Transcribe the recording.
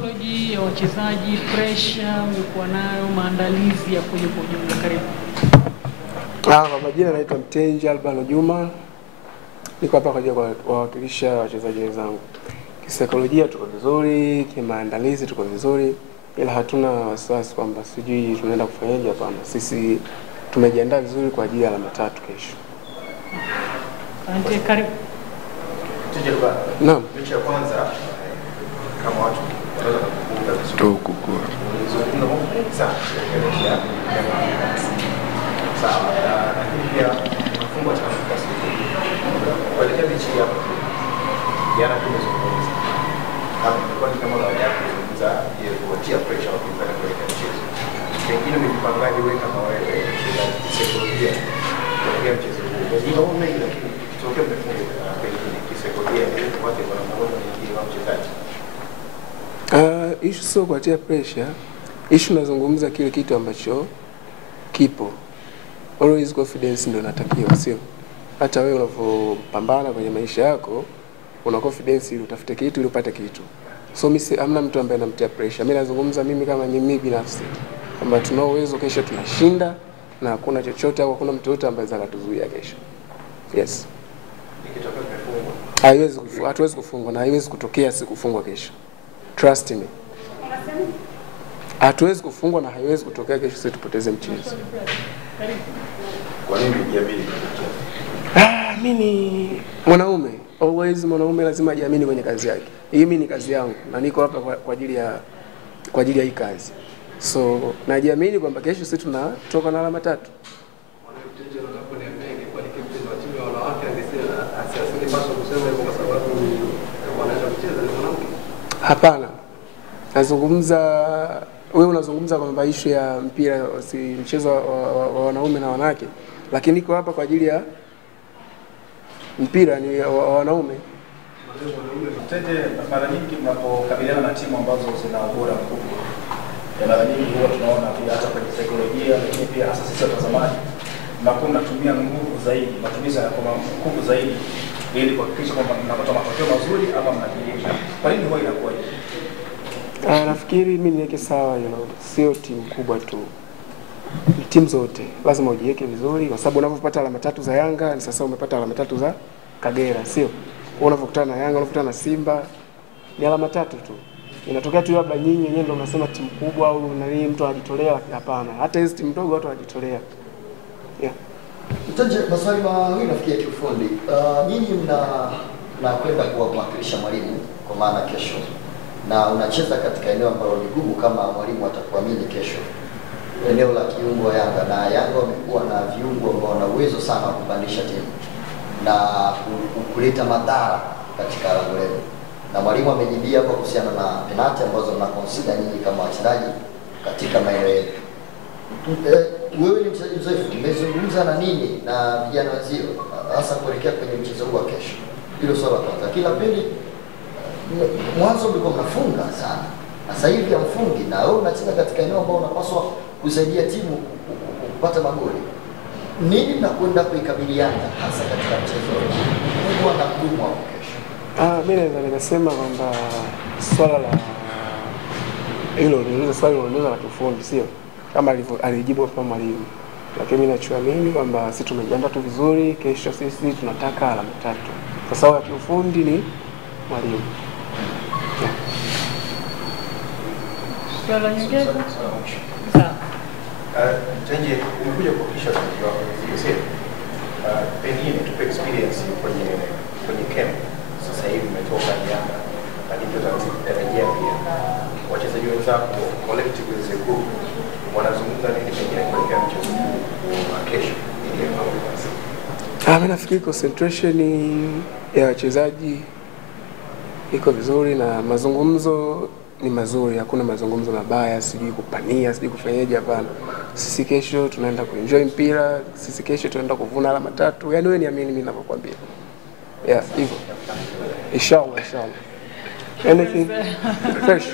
psychology ya wachezaji, pressure mlikuwa nayo, maandalizi ya kuja kwa ujumla? Karibu. Kwa majina naitwa Mtenje Albano Juma. Niko hapa kwa ajili ya kuwakilisha wachezaji wenzangu. Kisaikolojia tuko vizuri, kimaandalizi tuko vizuri, ila hatuna wasiwasi kwamba sijui tunaenda kufanyaje. Hapana, sisi tumejiandaa vizuri kwa ajili ya alama 3 kesho. Asante. Karibu. Naam. Mechi ya kwanza kama watu wanaweza kukumbuka vizuri kukua. Ndio mambo sana. Sawa. Lakini pia mfungo cha nafasi. Kuelekea mechi ya jana tumezungumza. Kwa kama baada ya kuzungumza ile kuatia pressure wakifanya kuelekea mchezo. Pengine mpangaji wewe kama wewe mchezaji kisaikolojia kuelekea mchezo huu. Ndio mambo mengi, lakini tutokea mfungo pengine kisaikolojia watu wanaona ni mchezaji. Issue sio kuatia pressure. Issue nazungumza kile kitu ambacho kipo. Always confidence ndio natakiwa, sio? Hata wewe unapopambana kwenye maisha yako, una confidence ili utafute kitu ili upate kitu. So mimi hamna mtu ambaye anamtia pressure. Mimi nazungumza mimi kama mimi binafsi kwamba tuna uwezo kesho tunashinda na hakuna chochote au hakuna mtu yote ambaye anatuzuia kesho. Yes. Ikitokea tumefungwa. Hatuwezi kufungwa na haiwezi kutokea si kufungwa kesho. Trust me. Hatuwezi kufungwa na haiwezi kutokea kesho sisi tupoteze mchezo. Kwa nini unajiamini? Mimi ni mwanaume. Always mwanaume lazima ajiamini kwenye kazi yake. Hii mimi ni kazi yangu na niko hapa kwa ajili ya hii kazi. So najiamini kwamba kesho sisi tunatoka na alama 3. Hapana. Wewe unazungumza kwamba issue ya mpira si mchezo wa wanaume na wanawake, lakini niko hapa kwa ajili ya mpira ni wa wanaume. Mtenje, mara nyingi mnapokabiliana na timu ambazo zina ubora mkubwa, mara nyingi huwa tunaona pia hata kwenye saikolojia, lakini pia hasa sisi watazamaji mnatumia nguvu zaidi, matumizi ya nguvu zaidi ili kuhakikisha kwamba mnapata matokeo mazuri ama mnajilinda. Kwa nini huwa inakuwa hivi? Nafikiri mimi niweke sawa, sio timu kubwa tu. Timu zote lazima ujiweke vizuri, kwa sababu unapopata alama 3 za Yanga ni sasa umepata alama 3 za Kagera, sio? Unapokutana na Yanga, unapokutana na Simba ni alama 3 tu. Inatokea tu labda nyinyi wenyewe ndio mnasema timu kubwa au nani mtu anajitolea. Hapana, hata hizo timu ndogo watu wanajitolea. Yeah. Mtenje, maswali mawili nafikia kiufundi. Nyinyi mnakwenda kuwakilisha mwalimu kwa maana kesho, na unacheza katika eneo ambalo ni gumu kama mwalimu atakuamini kesho, eneo la kiungo Yanga, na Yanga wamekuwa na viungo ambao wana uwezo sana wa kupandisha timu na kuleta madhara katika lango lenu, na mwalimu amejibia kwa kuhusiana na penalti ambazo mnaconsider nyinyi kama wachezaji katika maeneo yenu. Wewe ni mchezaji mzoefu, mmezungumza na nini na vijana wenzio hasa kuelekea kwenye mchezo huu wa kesho? Hilo swala la kwanza. Kila pili, mwanzo mlikuwa mnafunga sana, sasa hivi hamfungi, na wewe unacheza katika eneo ambalo unapaswa kusaidia timu kupata magoli. Nini mnakwenda kuikabiliana hasa katika mchezo huu na kudumu hapo kesho? Mimi naweza nikasema kwamba swala la hilo ni swali la kiufundi, sio kama alijibu hapa mwalimu, lakini mimi nachoamini kwamba sisi tumejiandaa tu vizuri. Kesho sisi tunataka alama 3. Sasa ya kiufundi ni mwalimu. Swala nyingine? Sawa. Mtenje, umekuja kuhakikisha wachezaji wako sio? Pengine tupe experience kwenye camp. Sasa hivi umetoka Yanga, lakini tutarejea pia wachezaji wenzako collective as a group wanazungumza nini pengine kuelekea mchezo wa kesho ili mimi nafikiri concentration ya wachezaji iko vizuri na mazungumzo ni mazuri, hakuna mazungumzo mabaya, sijui kupania, sijui kufanyaje. Hapana, sisi kesho tunaenda kuenjoy mpira, sisi kesho tunaenda kuvuna alama 3. Yaani wewe niamini mimi ninapokuambia. Yeah, hivyo. Inshallah. Anything fresh.